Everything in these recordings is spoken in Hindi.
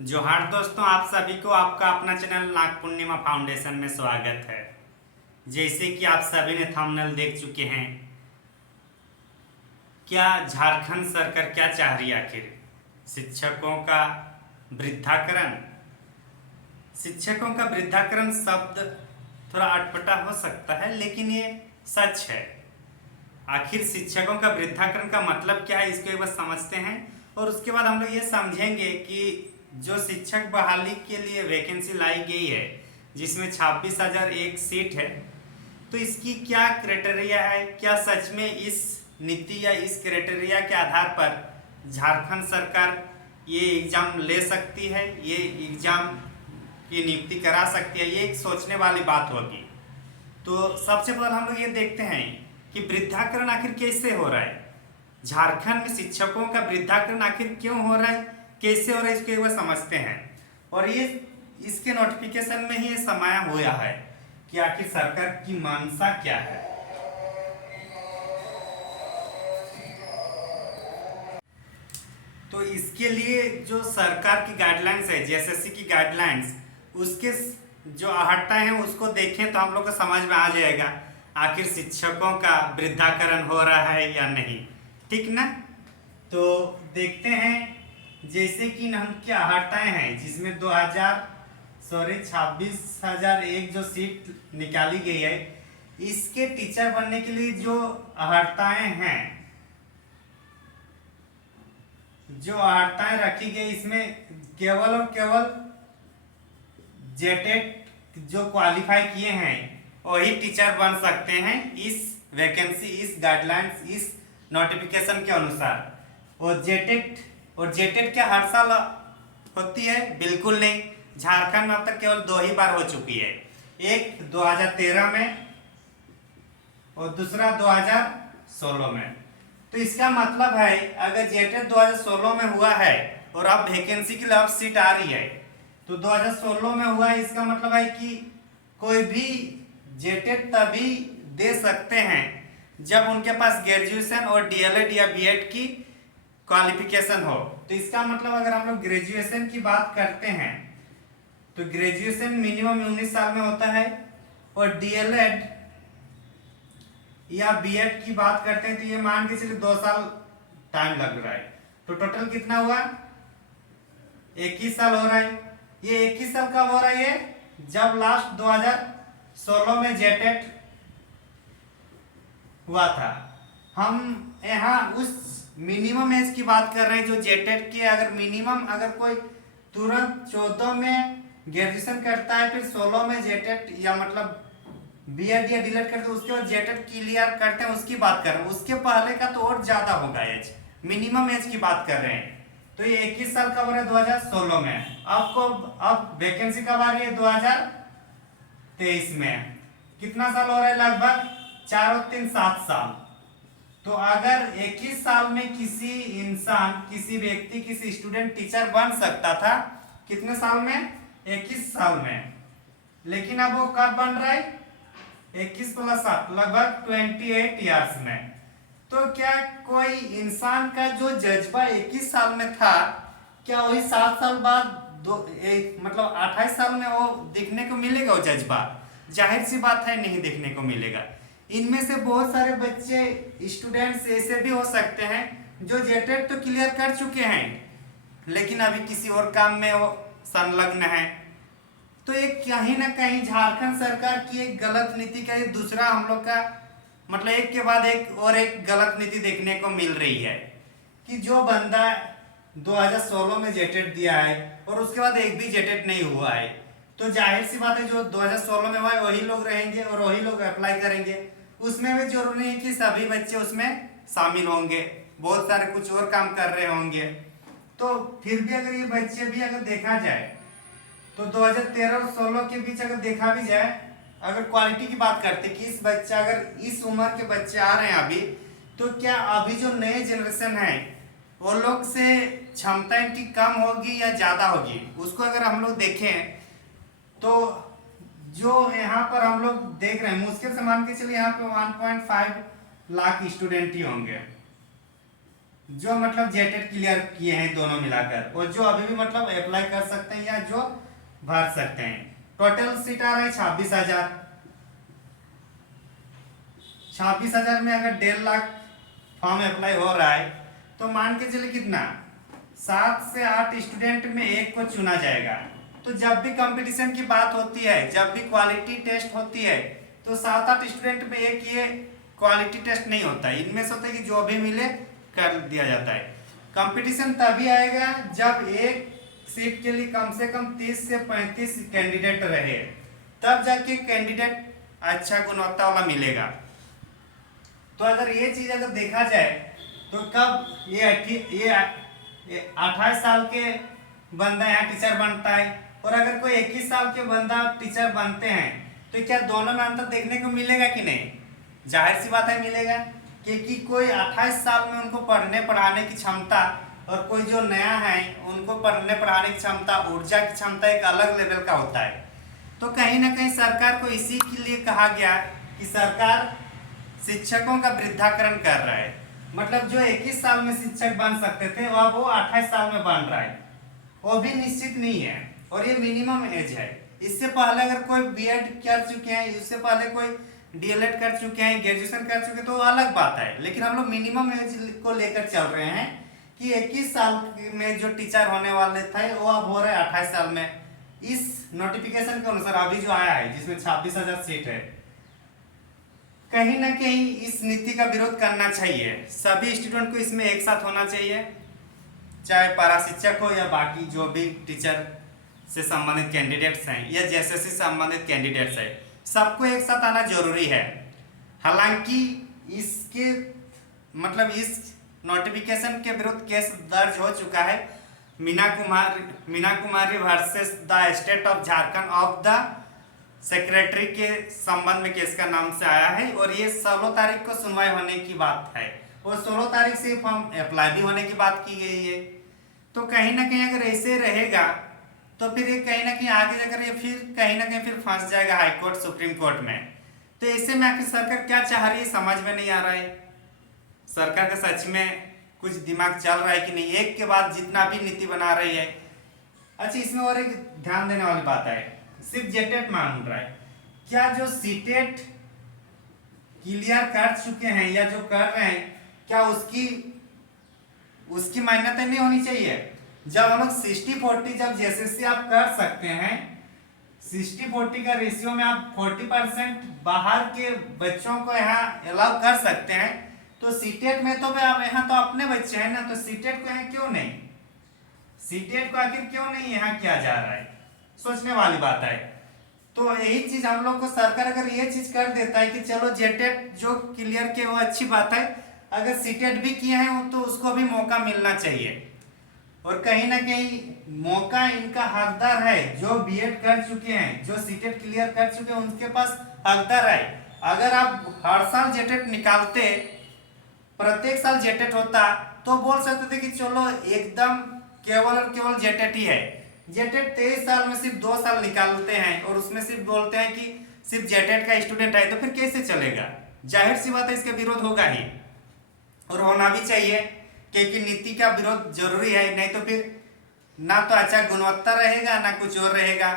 जोहार दोस्तों, आप सभी को आपका अपना चैनल नाग पूर्णिमा फाउंडेशन में स्वागत है। जैसे कि आप सभी ने थंबनेल देख चुके हैं, क्या झारखंड सरकार क्या चाह रही है आखिर? शिक्षकों का वृद्धाकरण। शिक्षकों का वृद्धाकरण शब्द थोड़ा अटपटा हो सकता है, लेकिन ये सच है। आखिर शिक्षकों का वृद्धाकरण का मतलब क्या है, इसको एक बार समझते हैं और उसके बाद हम लोग ये समझेंगे कि जो शिक्षक बहाली के लिए वैकेंसी लाई गई है, जिसमें 26,001 सीट है, तो इसकी क्या क्राइटेरिया है? क्या सच में इस नीति या इस क्राइटेरिया के आधार पर झारखंड सरकार ये एग्ज़ाम ले सकती है, ये एग्ज़ाम की नियुक्ति करा सकती है? ये एक सोचने वाली बात होगी। तो सबसे पहले हम लोग ये देखते हैं कि वृद्धाकरण आखिर कैसे हो रहा है। झारखंड में शिक्षकों का वृद्धाकरण आखिर क्यों हो रहा है, कैसे हो रहा है, इसको एक बार समझते हैं। और ये इसके नोटिफिकेशन में ही ये समाया हुआ है कि आखिर सरकार की मंशा क्या है। तो इसके लिए जो सरकार की गाइडलाइंस है, जेएसएससी की गाइडलाइंस, उसके जो आहटाएं हैं उसको देखें तो हम लोग को समझ में आ जाएगा आखिर शिक्षकों का वृद्धाकरण हो रहा है या नहीं। ठीक ना? तो देखते हैं। जैसे कि हम क्या आहटाएं हैं, जिसमें 26,001 जो सीट निकाली गई है, इसके टीचर बनने के लिए जो आहटाएं हैं, जो आहटाएं रखी गई, इसमें केवल और केवल जेटेट जो क्वालिफाई किए हैं वही टीचर बन सकते हैं इस वैकेंसी, इस गाइडलाइंस, इस नोटिफिकेशन के अनुसार। और जेटेट क्या हर साल होती है? बिल्कुल नहीं। झारखंड में अब तक केवल 2 ही बार हो चुकी है, एक 2013 में और दूसरा 2016 में। तो इसका मतलब है अगर जेटेट 2016 में हुआ है और अब वैकेंसी के लिए अब सीट आ रही है, तो 2016 में हुआ है, इसका मतलब है कि कोई भी जेटेट तभी दे सकते हैं जब उनके पास ग्रेजुएशन और डीएलएड या बीएड की क्वालिफिकेशन हो। तो इसका मतलब अगर हम लोग ग्रेजुएशन की बात करते हैं तो ग्रेजुएशन मिनिमम 19 साल में होता है, और डीएलएड या बीएड की बात करते हैं तो ये मान के चलिए 2 साल टाइम लग रहा है। तो टोटल कितना हुआ? 21 साल हो रहा है। ये 21 साल कब हो रहा है? ये जब लास्ट 2016 में जेटेट हुआ था। हम यहाँ उस मिनिमम एज की बात कर रहे हैं जो जेटेट की। अगर मिनिमम अगर कोई तुरंत 14 में ग्रेजुएशन करता है, फिर 16 में जेटेट या मतलब बीएड या डीएलएड करते हैं, उसके बाद जेटेट क्लियर करते हैं, उसकी बात कर रहे हैं। उसके पहले का तो और ज्यादा होगा एज, मिनिमम एज की बात कर रहे हैं। तो ये 21 साल कब हो रहा है? 2016 में। अब वैकेंसी कब आ रही है? 2023 में। कितना साल हो रहा है? लगभग 4 और 3 7 साल। तो अगर 21 साल में किसी इंसान, किसी व्यक्ति, किसी स्टूडेंट टीचर बन सकता था, कितने साल में? 21 साल में। लेकिन अब वो कब बन रहा है? 21 प्लस 7 लगभग 28 ईयर्स में। तो क्या कोई इंसान का जो जज्बा 21 साल में था, क्या वही 7 साल बाद मतलब 28 साल में वो दिखने को मिलेगा? वो जज्बा जाहिर सी बात है नहीं देखने को मिलेगा। इनमें से बहुत सारे बच्चे, स्टूडेंट्स ऐसे भी हो सकते हैं जो जेटेट तो क्लियर कर चुके हैं, लेकिन अभी किसी और काम में वो संलग्न है। तो ये कहीं ना कहीं झारखंड सरकार की एक गलत नीति का ये दूसरा हम लोग का मतलब एक के बाद एक और एक गलत नीति देखने को मिल रही है कि जो बंदा 2016 में जेटेट दिया है और उसके बाद एक भी जेटेट नहीं हुआ है, तो जाहिर सी बात है जो 2016 में हुआ है वही लोग रहेंगे और वही लोग अप्लाई करेंगे। उसमें भी जरूरी नहीं कि सभी बच्चे उसमें शामिल होंगे, बहुत सारे कुछ और काम कर रहे होंगे। तो फिर भी अगर ये बच्चे भी अगर देखा जाए तो 2013 और 16 के बीच अगर देखा भी जाए, अगर क्वालिटी की बात करते कि इस बच्चा, अगर इस उम्र के बच्चे आ रहे हैं अभी, तो क्या अभी जो नए जनरेशन है वो लोग से क्षमता इनकी कम होगी या ज्यादा होगी? उसको अगर हम लोग देखें तो जो यहाँ पर हम लोग देख रहे हैं, मुश्किल से मान के चलिए यहाँ पे 1.5 लाख स्टूडेंट ही होंगे। जो मतलब जेटेट क्लियर किए हैं दोनों मिलाकर, और जो अभी भी मतलब अप्लाई कर सकते हैं या जो भर सकते हैं। टोटल सीट आ रहा है 26,000। 26,000 में अगर 1.5 लाख फॉर्म अप्लाई हो रहा है तो मान के चले कितना, 7 से 8 स्टूडेंट में एक को चुना जाएगा। तो जब भी कंपटीशन की बात होती है, जब भी क्वालिटी टेस्ट होती है, तो 7-8 स्टूडेंट में एक ये क्वालिटी टेस्ट नहीं होता है। इनमें से होता है कि जो भी मिले कर दिया जाता है। कंपटीशन तभी आएगा जब एक सीट के लिए कम से कम 30 से 35 कैंडिडेट रहे, तब जाके कैंडिडेट अच्छा गुणवत्ता वाला मिलेगा। तो अगर ये चीज अगर देखा जाए तो कब ये 28 साल के बंदा यहाँ टीचर बनता है, और अगर कोई 21 साल के बंदा टीचर बनते हैं, तो क्या दोनों में अंतर देखने को मिलेगा कि नहीं? जाहिर सी बात है मिलेगा, क्योंकि कोई 28 साल में उनको पढ़ने पढ़ाने की क्षमता, और कोई जो नया है उनको पढ़ने पढ़ाने की क्षमता, ऊर्जा की क्षमता एक अलग लेवल का होता है। तो कहीं ना कहीं सरकार को इसी के लिए कहा गया कि सरकार शिक्षकों का वृद्धाकरण कर रहा है। मतलब जो 21 साल में शिक्षक बन सकते थे अब वो 28 साल में बन रहा है, वो भी निश्चित नहीं है, और ये मिनिमम एज है। इससे पहले अगर कोई बीएड कर चुके हैं, इससे पहले कोई डीएलएड कर चुके हैं, ग्रेजुएशन कर चुके हैं, तो अलग बात है। लेकिन हम लोग मिनिमम एज को लेकर चल रहे हैं कि 21 साल में जो टीचर होने वाले थे वो अब हो रहे हैं 28 साल में। इस नोटिफिकेशन के अनुसार अभी जो आया है जिसमें 26,000 सीट है, कहीं ना कहीं इस नीति का विरोध करना चाहिए। सभी स्टूडेंट को इसमें एक साथ होना चाहिए, चाहे पारा शिक्षक हो या बाकी जो भी टीचर से संबंधित कैंडिडेट्स हैं या जेएसएससी से संबंधित कैंडिडेट्स हैं, सबको एक साथ आना जरूरी है। हालांकि इसके मतलब इस नोटिफिकेशन के विरुद्ध केस दर्ज हो चुका है। Meena Kumari versus the state of Jharkhand of the secretary के संबंध में केस का नाम से आया है, और ये 16 तारीख को सुनवाई होने की बात है, और 16 तारीख से फॉर्म अप्लाई भी होने की बात की गई है। तो कहीं ना कहीं अगर ऐसे रहेगा तो फिर ये कहीं ना कहीं आगे अगर ये फिर कहीं ना कहीं फिर फंस जाएगा हाई कोर्ट सुप्रीम कोर्ट में। तो ऐसे में आखिर सरकार क्या चाह रही है समझ में नहीं आ रहा है। सरकार का सच में कुछ दिमाग चल रहा है कि नहीं, एक के बाद जितना भी नीति बना रही है। अच्छा, इसमें और एक ध्यान देने वाली बात है, सिर्फ जेटेट मांग रहा है, क्या जो सीटेट क्लियर कर चुके हैं या जो कर रहे हैं, क्या उसकी मान्यता नहीं होनी चाहिए? जब हम लोग 60-40 जब जेएसएससी आप कर सकते हैं, 60-40 का रेशियो में आप 40% बाहर के बच्चों को यहाँ अलाउ कर सकते हैं, तो सीटेट में तो आप यहाँ तो अपने बच्चे हैं ना, तो सीटेट को यहाँ क्यों नहीं, सीटेट को आखिर क्यों नहीं यहाँ किया जा रहा है? सोचने वाली बात है। तो यही चीज हम लोग को सरकार अगर ये चीज कर देता है कि चलो जेटेट जो क्लियर किए वो अच्छी बात है, अगर सीटेट भी किए हैं तो उसको भी मौका मिलना चाहिए, और कहीं ना कहीं मौका इनका हकदार है। जो बीएड कर चुके हैं, जो सीटेट क्लियर कर चुके हैं, उनके पास हकदार है। अगर आप हर साल जेटेट निकालते, प्रत्येक साल जेटेट होता, तो बोल सकते थे कि चलो एकदम केवल और केवल जेटेट ही है। जेटेट 23 साल में सिर्फ 2 साल निकालते हैं और उसमें सिर्फ बोलते हैं कि सिर्फ जेटेट का स्टूडेंट है, तो फिर कैसे चलेगा? जाहिर सी बात है इसका विरोध होगा ही, और होना भी चाहिए, क्योंकि नीति का विरोध जरूरी है। नहीं तो फिर ना तो अच्छा गुणवत्ता रहेगा ना कुछ और रहेगा।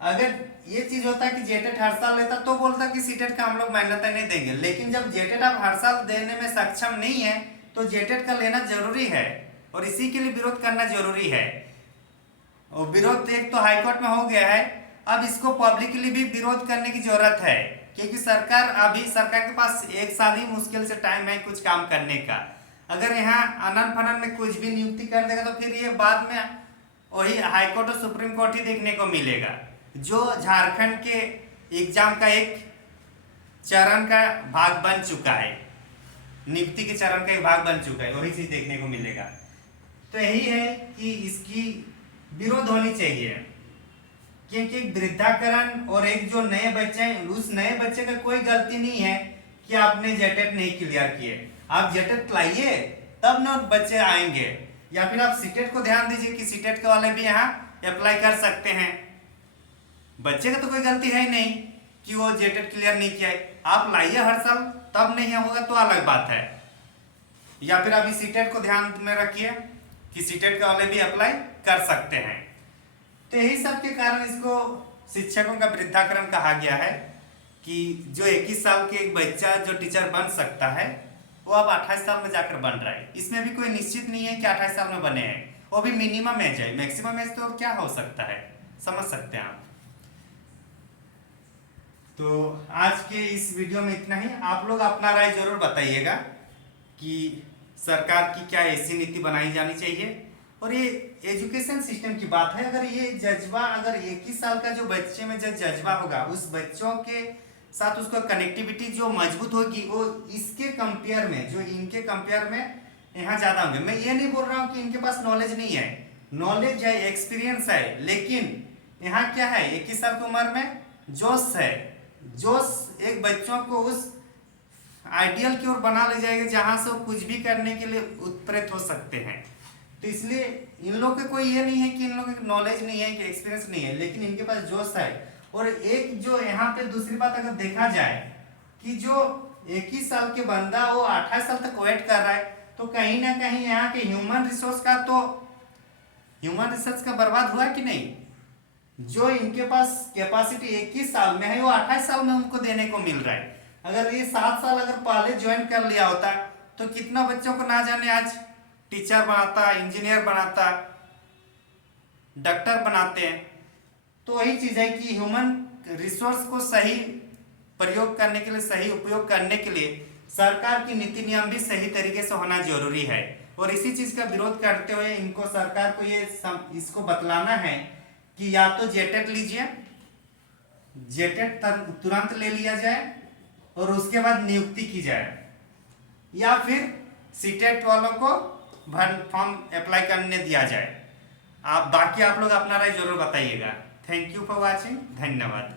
अगर ये चीज होता कि जेटेट हर साल लेता तो बोलता कि सीटेट का हम लोग मान्यता नहीं देंगे, लेकिन जब जेटेट आप हर साल देने में सक्षम नहीं है तो जेटेट का लेना जरूरी है, और इसी के लिए विरोध करना जरूरी है। और विरोध एक तो हाईकोर्ट में हो गया है, अब इसको पब्लिकली भी विरोध करने की जरूरत है, क्योंकि सरकार के पास 1 साल ही मुश्किल से टाइम है कुछ काम करने का। अगर यहाँ अनन फनन में कुछ भी नियुक्ति कर देगा तो फिर ये बाद में वही हाईकोर्ट और सुप्रीम कोर्ट ही देखने को मिलेगा, जो झारखंड के एग्जाम का एक चरण का भाग बन चुका है, नियुक्ति के चरण का एक भाग बन चुका है, वही चीज देखने को मिलेगा। तो यही है कि इसकी विरोध होनी चाहिए, क्योंकि वृद्धाकरण और एक जो नए बच्चे हैं, उस नए बच्चे का कोई गलती नहीं है कि आपने जेटेट नहीं क्लियर किए। आप जेटेट लाइए तब ना बच्चे आएंगे, या फिर आप सीटेट को ध्यान दीजिए कि सीटेट के वाले भी यहाँ अप्लाई कर सकते हैं। बच्चे का तो कोई गलती है ही नहीं कि वो जेटेट क्लियर नहीं किया है। आप लाइए हर साल, तब नहीं होगा तो अलग बात है। या फिर अभी सीटेट को ध्यान में रखिए कि सीटेट का वाले भी अप्लाई कर सकते हैं। तो यही सब के कारण इसको शिक्षकों का वृद्धाकरण कहा गया है कि जो 21 साल के एक बच्चा जो टीचर बन सकता है वो अब 28 साल में जाकर बन रहा है। इसमें भी कोई निश्चित नहीं है कि 28 साल में बने हैं, वो भी मिनिमम एज है, मैक्सिमम एज तो क्या हो सकता है, समझ सकते हैं आप। तो आज के इस वीडियो में इतना ही। आप लोग अपना राय जरूर बताइएगा कि सरकार की क्या ऐसी नीति बनाई जानी चाहिए। और ये एजुकेशन सिस्टम की बात है, अगर ये जज्बा अगर 21 साल का जो बच्चे में जो जज्बा होगा उस बच्चों के साथ उसका कनेक्टिविटी जो मजबूत होगी वो इसके कंपेयर में जो इनके कंपेयर में यहाँ ज़्यादा होंगे। मैं ये नहीं बोल रहा हूँ कि इनके पास नॉलेज नहीं है, नॉलेज है, एक्सपीरियंस है, लेकिन यहाँ क्या है 21 साल की उम्र में जोश है। जोश एक बच्चों को उस आइडियल की ओर बना ले जाएगा जहाँ से वो कुछ भी करने के लिए उत्प्रेरित हो सकते हैं। तो इसलिए इन लोगों के कोई ये नहीं है कि इन लोगों की नॉलेज नहीं है कि एक्सपीरियंस नहीं है, लेकिन इनके पास जोश है। और एक जो यहाँ पे दूसरी बात अगर देखा जाए कि जो 21 साल के बंदा वो 28 साल तक वेट कर रहा है, तो कहीं ना कहीं यहाँ के ह्यूमन रिसोर्स का बर्बाद हुआ कि नहीं। जो इनके पास कैपेसिटी 21 साल में है वो 28 साल में उनको देने को मिल रहा है। अगर ये 7 साल अगर पहले ज्वाइन कर लिया होता तो कितना बच्चों को ना जाने आज टीचर बनाता, इंजीनियर बनाता, डॉक्टर बनाते हैं। तो वही चीज़ है कि ह्यूमन रिसोर्स को सही प्रयोग करने के लिए, सही उपयोग करने के लिए सरकार की नीति नियम भी सही तरीके से होना जरूरी है। और इसी चीज़ का विरोध करते हुए इनको सरकार को इसको बतलाना है कि या तो जेटेट लीजिए, जेटेट तुरंत ले लिया जाए और उसके बाद नियुक्ति की जाए, या फिर सीटेट वालों को फॉर्म अप्लाई करने दिया जाए। आप लोग अपना राय जरूर बताइएगा। थैंक यू फॉर वॉचिंग, धन्यवाद।